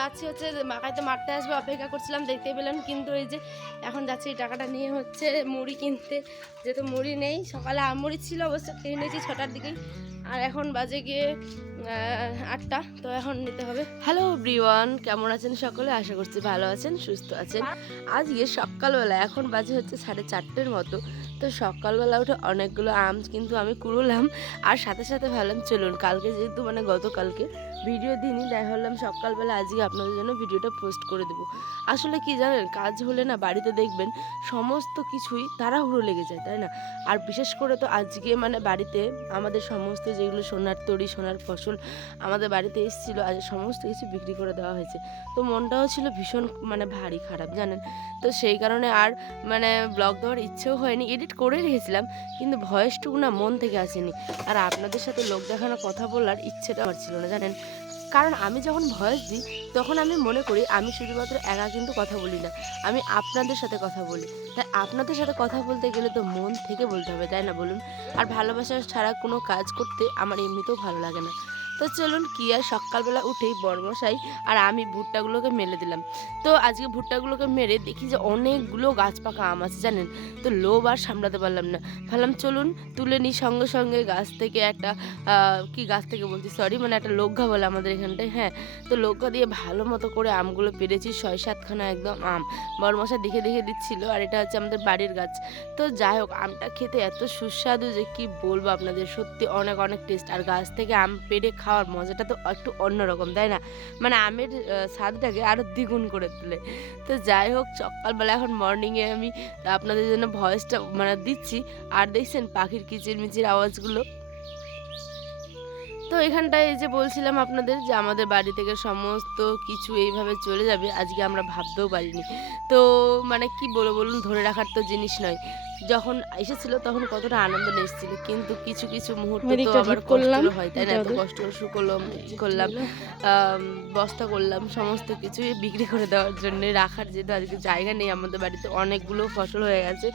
যাচ্ছি হচ্ছে মাকাইতে মারতে আসবে, অপেক্ষা করছিলাম দেখতে পেলাম, কিন্তু এই যে এখন যাচ্ছি, এই টাকাটা নিয়ে হচ্ছে মুড়ি কিনতে। যেহেতু মুড়ি নেই, সকালে আমুড়ি ছিল অবশ্য খেয়ে নিয়েছি ছটার দিকেই। আর এখন বাজে গিয়ে আটটা, তো এখন নিতে হবে। হ্যালো ব্রিওয়ান কেমন আছেন সকলে? আশা করছি ভালো আছেন, সুস্থ আছেন। আজকে সকালবেলা, এখন বাজে হচ্ছে সাড়ে চারটের মতো। তো সকালবেলা উঠে অনেকগুলো আম কিন্তু আমি কুড়োলাম। আর সাথে সাথে ভাবলাম, চলুন, কালকে যেহেতু মানে গতকালকে ভিডিও দিনই তাই ভাবলাম সকালবেলা আজকে আপনাদের জন্য ভিডিওটা পোস্ট করে দেবো। আসলে কি জানেন, কাজ হলে না বাড়িতে দেখবেন সমস্ত কিছুই তারা তাড়াহুড়ো লেগে যায়, তাই না? আর বিশেষ করে তো আজকে মানে বাড়িতে আমাদের সমস্ত যেগুলো সোনার তরি, সোনার ফসল আমাদের বাড়িতে এসেছিল, আজ সমস্ত কিছু বিক্রি করে দেওয়া হয়েছে। তো মনটাও ছিল ভীষণ মানে ভারী খারাপ, জানেন? তো সেই কারণে আর মানে ব্লগ দেওয়ার ইচ্ছেও হয়নি। এডিট করে রেখেছিলাম, কিন্তু ভয়েসটুকু না মন থেকে আসেনি। আর আপনাদের সাথে লোক দেখানো কথা বলার ইচ্ছেটা আমার ছিল না, জানেন? কারণ আমি যখন ভয়েস দিই, তখন আমি মনে করি আমি শুধুমাত্র একা কিন্তু কথা বলি না, আমি আপনাদের সাথে কথা বলি। তাই আপনাদের সাথে কথা বলতে গেলে তো মন থেকে বলতে হবে, তাই না বলুন? আর ভালোবাসা ছাড়া কোনো কাজ করতে আমার এমনিতেও ভালো লাগে না। তো চলুন কি আর সকালবেলা উঠেই বর্মশাই আর আমি ভুট্টাগুলোকে মেলে দিলাম। তো আজকে ভুট্টাগুলোকে মেরে দেখি যে অনেকগুলো গাছ পাকা আম আছে, জানেন? তো লোভ আর সামলাতে পারলাম না। ভাবলাম চলুন তুলে নিই সঙ্গে সঙ্গে গাছ থেকে একটা কি গাছ থেকে বলছি? সরি মানে একটা লগ্ঘা বলে আমাদের এখানটায় হ্যাঁ? তো লগ্ঘা দিয়ে ভালো মতো করে আমগুলো পেরেছি, ছয় সাতখানা একদম আম। বরমশা দেখে দেখে দিচ্ছিল, আর এটা হচ্ছে আমাদের বাড়ির গাছ। তো যাই হোক, আমটা খেতে এত সুস্বাদু যে কি বলব আপনাদের, সত্যি অনেক অনেক টেস্ট আর গাছ থেকে আম পেড়ে খাওয়ার মজাটা তো একটু অন্যরকম, তাই না? মানে আমের স্বাদটাকে আরও দ্বিগুণ করে তোলে। তো যাই হোক, সকালবেলা এখন মর্নিংয়ে আমি আপনাদের জন্য ভয়েসটা মানে দিচ্ছি। আর দেখছেন পাখির কিচিরমিচির আওয়াজগুলো? তো এখানটায় এই যে বলছিলাম আপনাদের যে আমাদের বাড়ি থেকে সমস্ত কিছু এইভাবে চলে যাবে, আজকে আমরা ভাবতেও পারিনি। তো মানে কি বলব বলুন, ধরে রাখার তো জিনিস নয়। যখন এসেছিল তখন কতটা আনন্দ নিয়ে এসেছিল। কিন্তু কিছু কিছু মুহূর্তে তো আবার করলাম, হয় তাই না? এত কষ্ট করলাম করলাম বস্তা করলাম সমস্ত কিছু বিক্রি করে দেওয়ার জন্য। রাখার যেহেতু আজকে জায়গা নেই আমাদের বাড়িতে অনেকগুলো ফসল হয়ে গেছে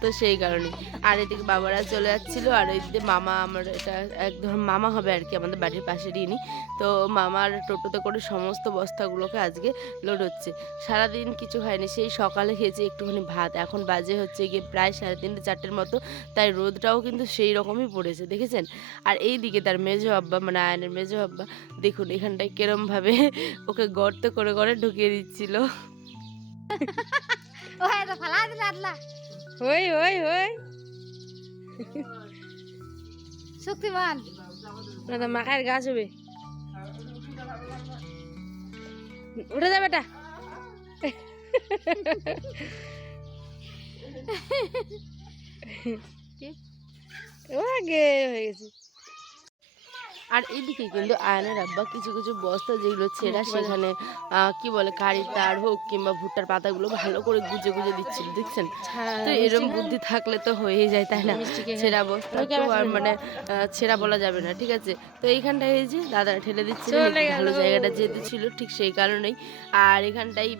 তো সেই কারণে। আর এদিকে বাবারা চলে যাচ্ছিল আর এদিকে মামা আমার এটা একদম মামা হবে আর কি আমাদের বাড়ির পাশেরই নি তো মামার টোটোতে করে সমস্ত বস্তাগুলোকে আজকে লোড হচ্ছে। সারাদিন কিছু হয়নি সেই সকালে খেয়েছি একটুখানি ভাত। এখন বাজে হচ্ছে গিয়ে প্রায় সাড়ে তিনটে চারটের মতো। তাই রোদটাও কিন্তু সেই রকমই পড়েছে দেখেছেন? আর এই দিকে তার মেজো আব্বা মানে আয়নের মেজো আব্বা দেখুন এখানটায় কিরমভাবে ওকে গর্ত করে করে ঢুকিয়ে দিচ্ছিল। ও এটা ফালা দিলে আটলা হই হই হই শক্তিমান। না তো গাছ হবে উঠে যাবে ও আগে হয়ে গেছে আর এইদিকে কিন্তু আয়নের আব্বা কিছু কিছু বস্তা যেগুলো ছেঁড়া সেখানে কি বলে কারির তার হোক কিংবা ভুট্টার পাতাগুলো ভালো করে গুজে গুজে দিচ্ছিল দেখছেন? তো এরকম বুদ্ধি থাকলে তো হয়েই যায় তাই না? ছেঁড়া বস্তা তো আর মানে ছেঁড়া বলা যাবে না ঠিক আছে? তো এইখানটায় এই যে দাদা ঠেলে দিচ্ছিল চলে ভালো জায়গাটা যেহেতু ছিল ঠিক সেই কারণেই। আর এখানটাই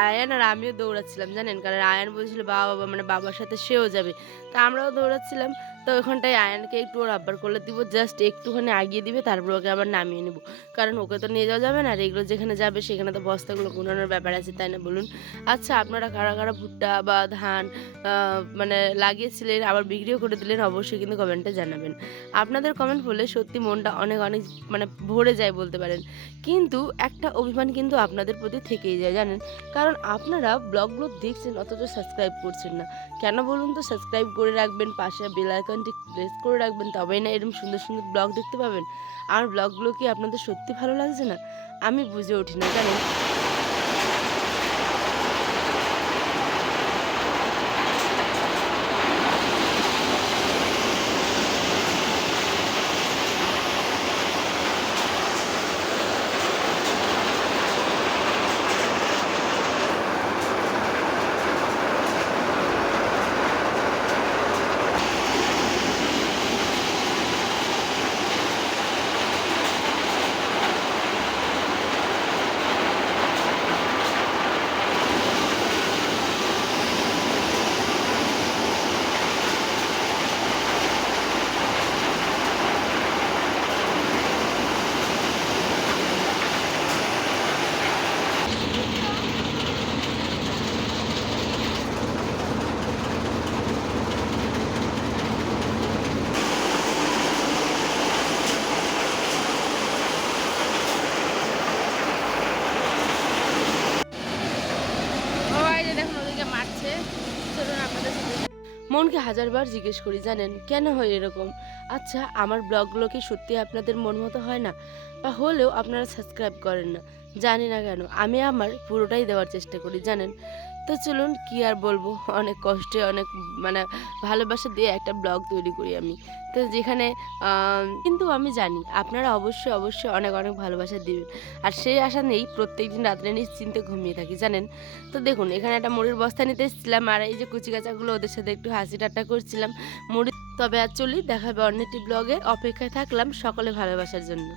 আয়ান আর আমিও দৌড়াচ্ছিলাম জানেন? কারণ আয়ান বলছিল বাবা বাবা মানে বাবার সাথে সেও যাবে। তা আমরাও দৌড়াচ্ছিলাম। তো ওখানটায় আয়ানকে একটু ওর আব্বার করলে দিব জাস্ট একটুখানি আগিয়ে দিবে, তারপর ওকে আবার নামিয়ে নেব। কারণ ওকে তো নিয়ে যাওয়া যাবে না, আর এগুলো যেখানে যাবে সেখানে তো বস্তাগুলো গুনানোর ব্যাপার আছে, তাই না বলুন? আচ্ছা আপনারা কারা কারা ভুট্টা বা ধান মানে লাগিয়েছিলেন, আবার বিক্রিও করে দিলেন, অবশ্যই কিন্তু কমেন্টে জানাবেন। আপনাদের কমেন্ট বলে সত্যি মনটা অনেক অনেক মানে ভরে যায় বলতে পারেন। কিন্তু একটা অভিমান কিন্তু আপনাদের প্রতি থেকেই যায়, জানেন? কারণ আপনারা ব্লগগুলো দেখছেন, অথচ সাবস্ক্রাইব করছেন না। কেন বলুন তো সাবস্ক্রাইব করে রাখবেন, পাশে বেল আইকনটি প্রেস করে রাখবেন, তবেই না এরকম সুন্দর সুন্দর ব্লগ দেখতে পাবেন। আর ব্লগগুলো কি আপনাদের সত্যি ভালো লাগছে না? আমি বুঝে উঠি না, জানেন? মনকে হাজারবার জিজ্ঞেস করি, জানেন? কেন হয় এরকম? আচ্ছা আমার ব্লগগুলো কি সত্যি আপনাদের মন মতো হয় না? বা হলেও আপনারা সাবস্ক্রাইব করেন না? জানি না কেন, আমি আমার পুরোটাই দেওয়ার চেষ্টা করি, জানেন? তো চলুন কি আর বলব? অনেক কষ্টে, অনেক মানে ভালোবাসা দিয়ে একটা ব্লগ তৈরি করি আমি। তো যেখানে কিন্তু আমি জানি, আপনারা অবশ্যই অবশ্যই অনেক অনেক ভালোবাসা দিবেন। আর সেই আশা নেই প্রত্যেক দিন রাত্রে নিশ্চিন্তে ঘুমিয়ে থাকি, জানেন? তো দেখুন, এখানে একটা মুড়ির বস্তা নিতে এসেছিলাম, আর এই যে কুচি কাচাগুলো ওদের সাথে একটু হাসি ঠাট্টা করছিলাম। মুড়ি, তবে আর চলি দেখাবে অন্য একটি ব্লগে। অপেক্ষায় থাকলাম সকলে ভালোবাসার জন্য।